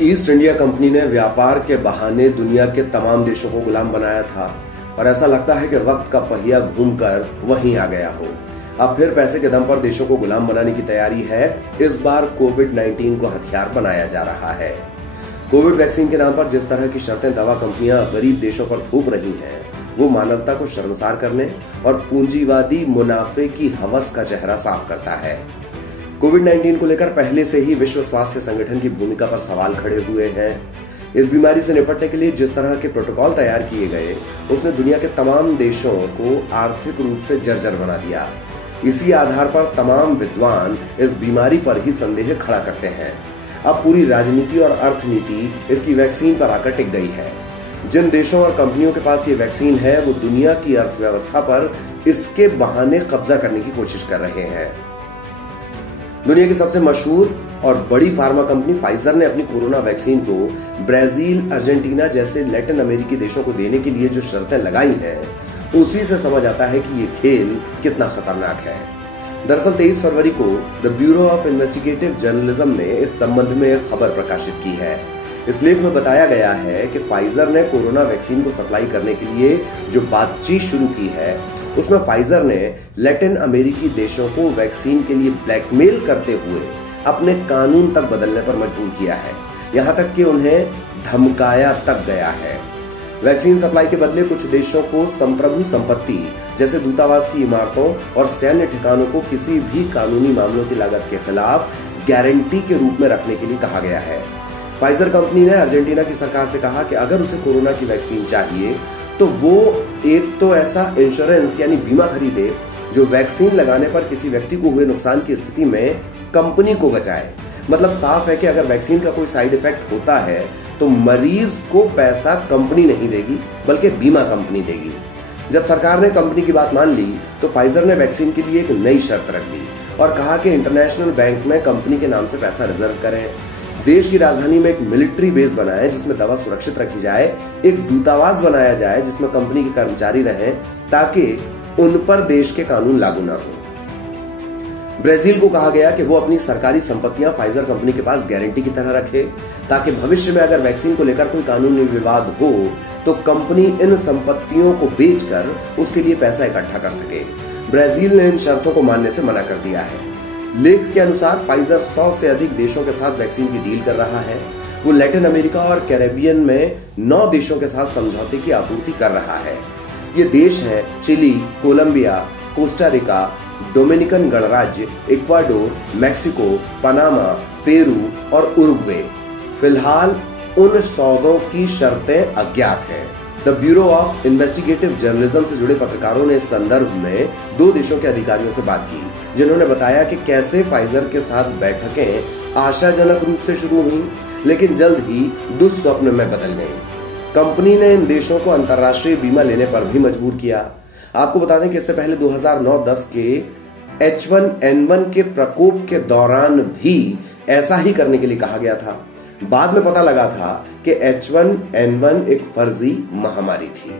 East India company ने व्यापार के बहाने दुनिया के तमाम देशों को गुलाम बनाया था और ऐसा लगता है कि वक्त का पहिया घूमकर वहीं आ गया हो। अब फिर पैसे के दम पर देशों को गुलाम बनाने की तैयारी है। इस बार कोविड-19 को हथियार बनाया जा रहा है। कोविड वैक्सीन के नाम पर जिस तरह की शर्तें दवा कंपनियां गरीब देशों पर थोप रही हैं, वो मानवता को शर्मसार करने और पूंजीवादी मुनाफे की हवस का चेहरा साफ करता है। कोविड-19 को लेकर पहले से ही विश्व स्वास्थ्य संगठन की भूमिका पर सवाल खड़े हुए हैं। इस बीमारी से निपटने के लिए जिस तरह के प्रोटोकॉल तैयार किए गए, उसने दुनिया के तमाम देशों को आर्थिक रूप से जर्जर बना दिया। इसी आधार पर तमाम विद्वान इस बीमारी पर ही संदेह खड़ा करते हैं। अब पूरी राजनीति और अर्थनीति इसकी वैक्सीन पर आकर टिक गई है। जिन देशों और कंपनियों के पास ये वैक्सीन है, वो दुनिया की अर्थव्यवस्था पर इसके बहाने कब्जा करने की कोशिश कर रहे हैं। दुनिया की सबसे मशहूर और बड़ी फार्मा कंपनी फाइजर ने अपनी कोरोना वैक्सीन को ब्राजील, अर्जेंटीना जैसे लैटिन अमेरिकी देशों को देने के लिए जो शर्तें लगाई हैं, उसी से समझ आता है कि ये खेल कितना खतरनाक है। दरअसल 23 फरवरी को the Bureau of Investigative journalism ने इस संबंध में एक खबर प्रकाशित की है। इस लेख में बताया गया है कि फाइजर ने कोरोना वैक्सीन को सप्लाई करने के लिए जो बातचीत शुरू की है, उसमें फाइजर ने लैटिन अमेरिकी देशों को वैक्सीन के लिए ब्लैकमेल करते हुए अपने कानून तक बदलने पर मजबूर किया है। यहां तक कि उन्हें धमकाया तक गया है। वैक्सीन सप्लाई के बदले कुछ देशों को संप्रभु संपत्ति जैसे दूतावास की इमारतों और सैन्य ठिकानों को किसी भी कानूनी मामलों की लागत के खिलाफ गारंटी के रूप में रखने के लिए कहा गया है। फाइजर कंपनी ने अर्जेंटीना की सरकार से कहा कि अगर उसे कोरोना की वैक्सीन चाहिए तो वो एक तो ऐसा इंश्योरेंस यानी बीमा खरीदे जो वैक्सीन लगाने पर किसी व्यक्ति को हुए नुकसान की स्थिति में कंपनी को बचाए। मतलब साफ है कि अगर वैक्सीन का कोई साइड इफेक्ट होता है तो मरीज को पैसा कंपनी नहीं देगी, बल्कि बीमा कंपनी देगी। जब सरकार ने कंपनी की बात मान ली तो फाइजर ने वैक्सीन के लिए एक नई शर्त रख दी और कहा कि इंटरनेशनल बैंक में कंपनी के नाम से पैसा रिजर्व करें, देश की राजधानी में एक मिलिट्री बेस बनाए जिसमें दवा सुरक्षित रखी जाए, एक दूतावास बनाया जाए जिसमें कंपनी के कर्मचारी रहें ताकि उन पर देश के कानून लागू ना हो। ब्राजील को कहा गया कि वो अपनी सरकारी संपत्तियां फाइजर कंपनी के पास गारंटी की तरह रखे ताकि भविष्य में अगर वैक्सीन को लेकर कोई कानूनी विवाद हो तो कंपनी इन संपत्तियों को बेचकर उसके लिए पैसा इकट्ठा कर सके। ब्राजील ने इन शर्तों को मानने से मना कर दिया है। लेख के अनुसार फाइजर 100 से अधिक देशों के साथ वैक्सीन की डील कर रहा है। वो लैटिन अमेरिका और कैरेबियन में 9 देशों के साथ समझौते की आपूर्ति कर रहा है। ये देश हैं Chile, Colombia, Costa Rica, Dominican गणराज्य, इक्वाडोर, मैक्सिको, पनामा, पेरू और उरुग्वे। फिलहाल उन सौदों की शर्तें अज्ञात हैं। The Bureau of Investigative Journalism से जुड़े पत्रकारों ने इस संदर्भ में 2 देशों के अधिकारियों से बात की, जिन्होंने बताया कि कैसे फाइजर के साथ बैठकें आशाजनक रूप से शुरू हुई, लेकिन जल्द ही दुस्वप्न में बदल गई। कंपनी ने इन देशों को अंतर्राष्ट्रीय बीमा लेने पर भी मजबूर किया। आपको बता दें कि इससे पहले 2009-10 के H1N1 के प्रकोप के दौरान भी ऐसा ही करने के लिए कहा गया था। बाद में पता लगा था कि H1N1 एक फर्जी महामारी थी।